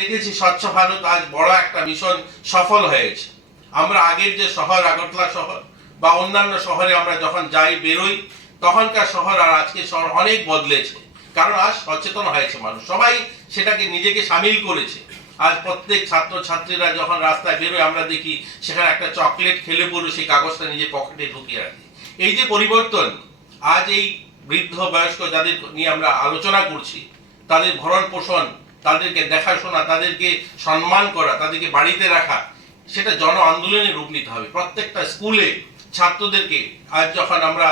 দেখেছি স্বচ্ছ ভারত আজ বড় একটা মিশন সফল হয়েছে আমরা আগের যে শহর আগরতলা শহর বা অন্যান্য শহরে আমরা যখন যাই বেরোই তখনকার শহর আর আজকে শহর অনেক বদলেছে কারণ আজ সচেতন হয়েছে মানুষ সবাই সেটাকে নিজেকে সামিল করেছে আজ প্রত্যেক ছাত্র ছাত্রীরা যখন রাস্তায় বেরোয় আমরা দেখি সেখানে একটা চকলেট খেলে পড়ে সেই কাগজটা নিজে পকেটে ঢুকিয়ে রাখি এই যে পরিবর্তন আজ এই বৃদ্ধ বয়স্ক যাদের নিয়ে আমরা আলোচনা করছি তাদের ভরণ পোষণ তাদেরকে দেখাশোনা তাদেরকে সম্মান করা তাদেরকে বাড়িতে রাখা সেটা জন আন্দোলনে রূপ নিতে হবে প্রত্যেকটা স্কুলে ছাত্রদেরকে আজ যখন আমরা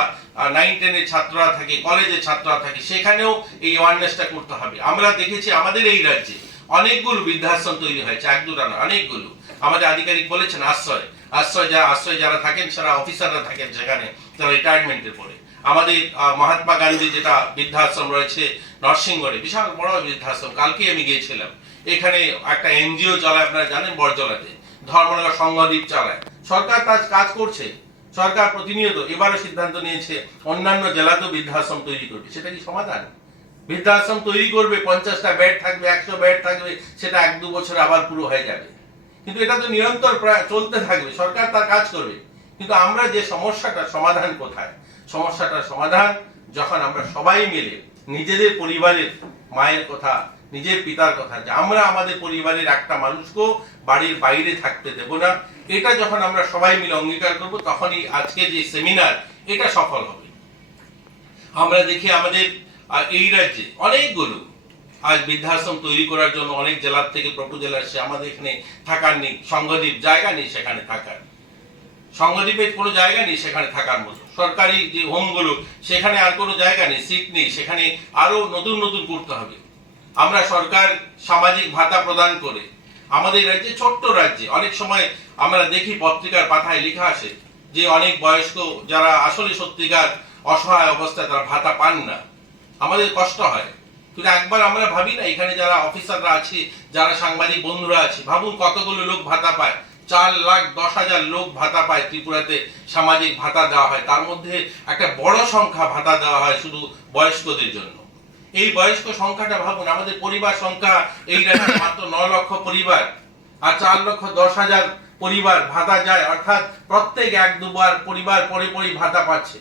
নাইন টেনের ছাত্ররা থাকি কলেজে ছাত্ররা থাকি সেখানেও এই অ্যাওয়ারনেসটা করতে হবে আমরা দেখেছি আমাদের এই রাজ্যে অনেকগুলো বৃদ্ধাশ্রম তৈরি হয়েছে এক দুটা না অনেকগুলো আমাদের আধিকারিক বলেছেন আশ্রয় আশ্রয় যারা আশ্রয় যারা থাকেন সারা অফিসাররা থাকেন সেখানে তারা রিটায়ারমেন্টের পরে আমাদের মহাত্মা গান্ধীর যেটা বৃদ্ধাশ্রম রয়েছে নরসিংগড়ে বিশাল বড় বৃদ্ধাশ্রম কালকে আমি গিয়েছিলাম এখানে একটা এনজিও চালায় আপনারা জানেন বড়জলাতে ধর্মনগর সংঘদ্বীপ চালায় সরকার কাজ কাজ করছে সরকার প্রতিনিয়ত এবারও সিদ্ধান্ত নিয়েছে অন্যান্য জেলাতেও বৃদ্ধাশ্রম তৈরি করবে সেটা কি সমাধান বৃদ্ধাশ্রম তৈরি করবে পঞ্চাশটা ব্যাড থাকবে একশো ব্যাড থাকবে সেটা এক দু বছর আবার পুরো হয়ে যাবে কিন্তু এটা তো নিরন্তর চলতে থাকবে সরকার তার কাজ করবে কিন্তু আমরা যে সমস্যাটা সমাধান কোথায় সমস্যাটার সমাধান যখন আমরা সবাই মিলে নিজেদের পরিবারের মায়ের কথা নিজের পিতার কথা যে আমরা আমাদের পরিবারের একটা মানুষকেও বাড়ির বাইরে থাকতে দেব না এটা যখন আমরা সবাই মিলে অঙ্গীকার করব তখনই আজকে যে সেমিনার এটা সফল হবে আমরা দেখি আমাদের এই রাজ্যে অনেকগুলো আজ বৃদ্ধাশ্রম তৈরি করার জন্য অনেক জেলার থেকে প্রপোজাল আসছে আমাদের এখানে থাকার নেই সংগঠিত জায়গা নেই সেখানে থাকার সংঘদ্বীপের কোনো জায়গা নেই সেখানে থাকার মতো সরকারি যে হোমগুলো সেখানে আর কোনো জায়গা নেই সিট নেই সেখানে আরও নতুন নতুন করতে হবে আমরা সরকার সামাজিক ভাতা প্রদান করে আমাদের রাজ্যে ছোট্ট রাজ্যে অনেক সময় আমরা দেখি পত্রিকার পাতায় লেখা আসে যে অনেক বয়স্ক যারা আসলে সত্যিকার অসহায় অবস্থায় তারা ভাতা পান না আমাদের কষ্ট হয় কিন্তু একবার আমরা ভাবি না এখানে যারা অফিসাররা আছে যারা সাংবাদিক বন্ধুরা আছে ভাবুন কতগুলো লোক ভাতা পায় চার লাখ দশ হাজার লোক ভাতা পায় ত্রিপুরাতে সামাজিক ভাতা দেওয়া হয় তার মধ্যে একটা বড় সংখ্যা ভাতা দেওয়া হয় শুধু বয়স্কদের জন্য এই বয়স্ক সংখ্যাটা ভাবুন আমাদের পরিবার সংখ্যা এই রাজ্যে মাত্র নয় লক্ষ পরিবার আর চার লক্ষ দশ হাজার পরিবার ভাতা যায় অর্থাৎ প্রত্যেক এক দুবার পরিবার পরে পরে ভাতা পাচ্ছে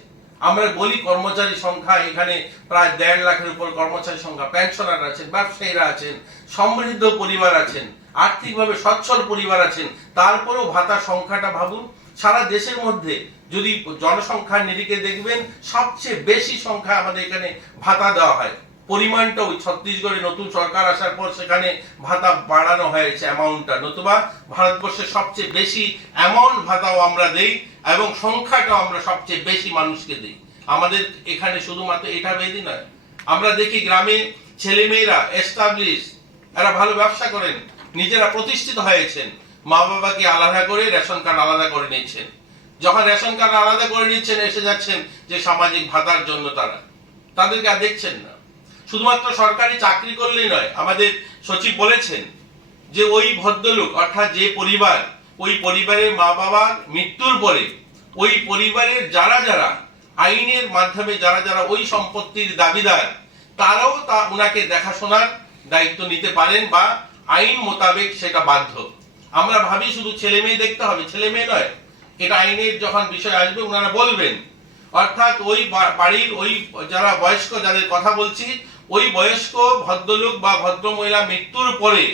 আমরা বলি কর্মচারী সংখ্যা এখানে প্রায় দেড় লাখের উপর কর্মচারী সংখ্যা পেনশনার আছেন ব্যবসায়ীরা আছেন সমৃদ্ধ পরিবার আছেন আর্থিকভাবে সচ্ছল পরিবার আছেন তারপরেও ভাতা সংখ্যাটা ভাবুন সারা দেশের মধ্যে যদি জনসংখ্যার নিরিখে দেখবেন সবচেয়ে বেশি সংখ্যা আমাদের এখানে ভাতা দেওয়া হয় পরিমাণটা ওই ছত্তিশগড়ে নতুন সরকার আসার পর সেখানে ভাতা বাড়ানো হয়েছে অ্যামাউন্টটা নতুবা ভারতবর্ষের সবচেয়ে বেশি অ্যামাউন্ট ভাতাও আমরা দেই এবং সংখ্যাটাও আমরা সবচেয়ে বেশি মানুষকে দিই আমাদের এখানে শুধুমাত্র এটা বেদি নয় আমরা দেখি গ্রামে ছেলেমেয়েরা এস্টাবলিশ এরা ভালো ব্যবসা করেন নিজেরা প্রতিষ্ঠিত হয়েছেন মা বাবাকে আলাদা করে রেশন কার্ড আলাদা করে নিচ্ছেন যখন রেশন কার্ড আলাদা করে নিচ্ছেন এসে যাচ্ছেন যে সামাজিক ভাতার জন্য তারা তাদেরকে আর দেখছেন না শুধুমাত্র সরকারি চাকরি করলেই নয় আমাদের সচিব বলেছেন যে ওই ভদ্রলোক অর্থাৎ যে পরিবার ওই পরিবারের মা বাবার মৃত্যুর পরে ওই পরিবারের যারা যারা আইনের মাধ্যমে যারা যারা ওই সম্পত্তির দাবিদার তারাও তা ওনাকে দেখাশোনার দায়িত্ব নিতে পারেন বা আইন মোতাবেক সেটা বাধ্য আমরা ভাবি শুধু ছেলে মেয়ে দেখতে হবে ছেলে মেয়ে নয় এটা আইনের যখন বিষয় আসবে ওনারা বলবেন অর্থাৎ ওই বাড়ির ওই যারা বয়স্ক যাদের কথা বলছি ওই বয়স্ক ভদ্রলোক বা ভদ্র মহিলা মৃত্যুর পরে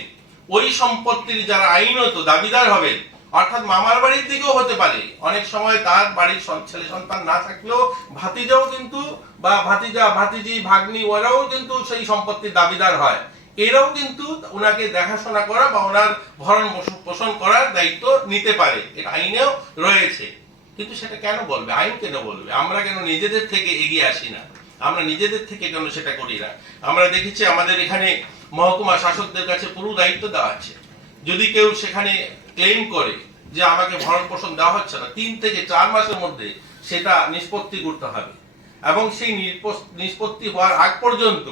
ওই সম্পত্তির যারা আইনত দাবিদার হবে অর্থাৎ মামার বাড়ির দিকেও হতে পারে অনেক সময় তার বাড়ির ছেলে সন্তান না থাকলেও ভাতিজাও কিন্তু বা ভাতিজা ভাতিজি ভাগ্নি ওরাও কিন্তু সেই সম্পত্তির দাবিদার হয় এরাও কিন্তু ওনাকে দেখাশোনা করা বা ওনার ভরণ পোষণ করার দায়িত্ব নিতে পারে এটা আইনেও রয়েছে কিন্তু সেটা কেন বলবে আইন কেন বলবে আমরা কেন নিজেদের থেকে এগিয়ে আসি না আমরা নিজেদের থেকে কেন সেটা করি না আমরা দেখেছি আমাদের এখানে মহকুমা শাসকদের কাছে পুরো দায়িত্ব দেওয়া আছে যদি কেউ সেখানে ক্লেম করে যে আমাকে ভরণ পোষণ দেওয়া হচ্ছে না তিন থেকে চার মাসের মধ্যে সেটা নিষ্পত্তি করতে হবে এবং সেই নিষ্পত্তি হওয়ার আগ পর্যন্ত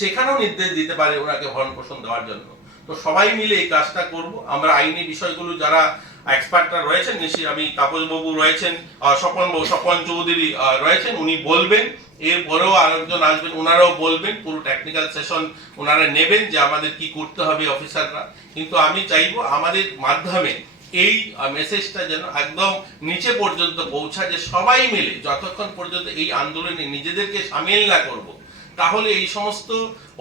সেখানেও নির্দেশ দিতে পারে ওনাকে ভরণ পোষণ দেওয়ার জন্য তো সবাই মিলে এই কাজটা করব আমরা আইনি বিষয়গুলো যারা এক্সপার্টরা রয়েছেন নিশ্চয়ই আমি তাপসবাবু রয়েছেন স্বপন বাবু স্বপন চৌধুরী রয়েছেন উনি বলবেন এরপরেও আরেকজন আসবেন ওনারাও বলবেন পুরো টেকনিক্যাল সেশন ওনারা নেবেন যে আমাদের কি করতে হবে অফিসাররা কিন্তু আমি চাইবো আমাদের মাধ্যমে এই মেসেজটা যেন একদম নিচে পর্যন্ত পৌঁছায় যে সবাই মিলে যতক্ষণ পর্যন্ত এই আন্দোলনে নিজেদেরকে সামিল না করব। তাহলে এই সমস্ত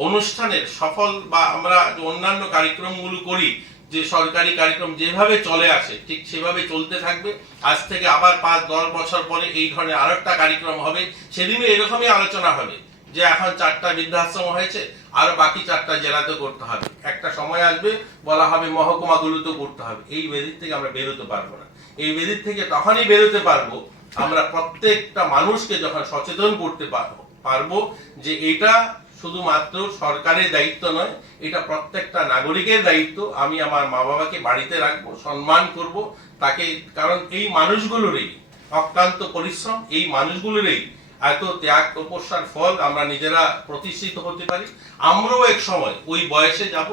অনুষ্ঠানের সফল বা আমরা অন্যান্য কার্যক্রমগুলো করি যে সরকারি কার্যক্রম যেভাবে চলে আসে ঠিক সেভাবে চলতে থাকবে আজ থেকে আবার পাঁচ দশ বছর পরে এই ধরনের আরো একটা কার্যক্রম হবে সেদিনও এরকমই আলোচনা হবে যে এখন চারটা বৃদ্ধাশ্রম হয়েছে আর বাকি চারটা জেলাতে করতে হবে একটা সময় আসবে বলা হবে মহকুমাগুলোতেও করতে হবে এই বেদির থেকে আমরা বেরোতে পারবো না এই বেদির থেকে তখনই বেরোতে পারবো আমরা প্রত্যেকটা মানুষকে যখন সচেতন করতে পারবো পারবো যে এটা শুধুমাত্র সরকারের দায়িত্ব নয় এটা প্রত্যেকটা নাগরিকের দায়িত্ব আমি আমার মা বাবাকে বাড়িতে রাখবো সম্মান করব তাকে কারণ এই মানুষগুলোরই অক্লান্ত পরিশ্রম এই মানুষগুলোরই এত ত্যাগ তপস্যার ফল আমরা নিজেরা প্রতিষ্ঠিত হতে পারি আমরাও এক সময় ওই বয়সে যাব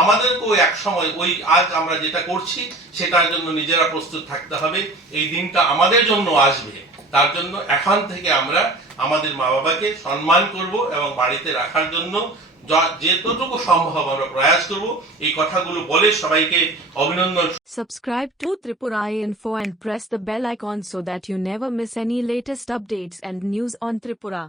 আমাদেরকেও এক সময় ওই আজ আমরা যেটা করছি সেটার জন্য নিজেরা প্রস্তুত থাকতে হবে এই দিনটা আমাদের জন্য আসবে তার জন্য এখান থেকে আমরা আমাদের মা বাবাকে সম্মান করব এবং বাড়িতে রাখার জন্য যতটুকু সম্ভব আমরা প্রয়াস করব এই কথাগুলো বলে সবাইকে অভিনন্দন সাবস্ক্রাইব টু ত্রিপুরায় info and press the bell icon so that you never miss any latest updates and news on Tripura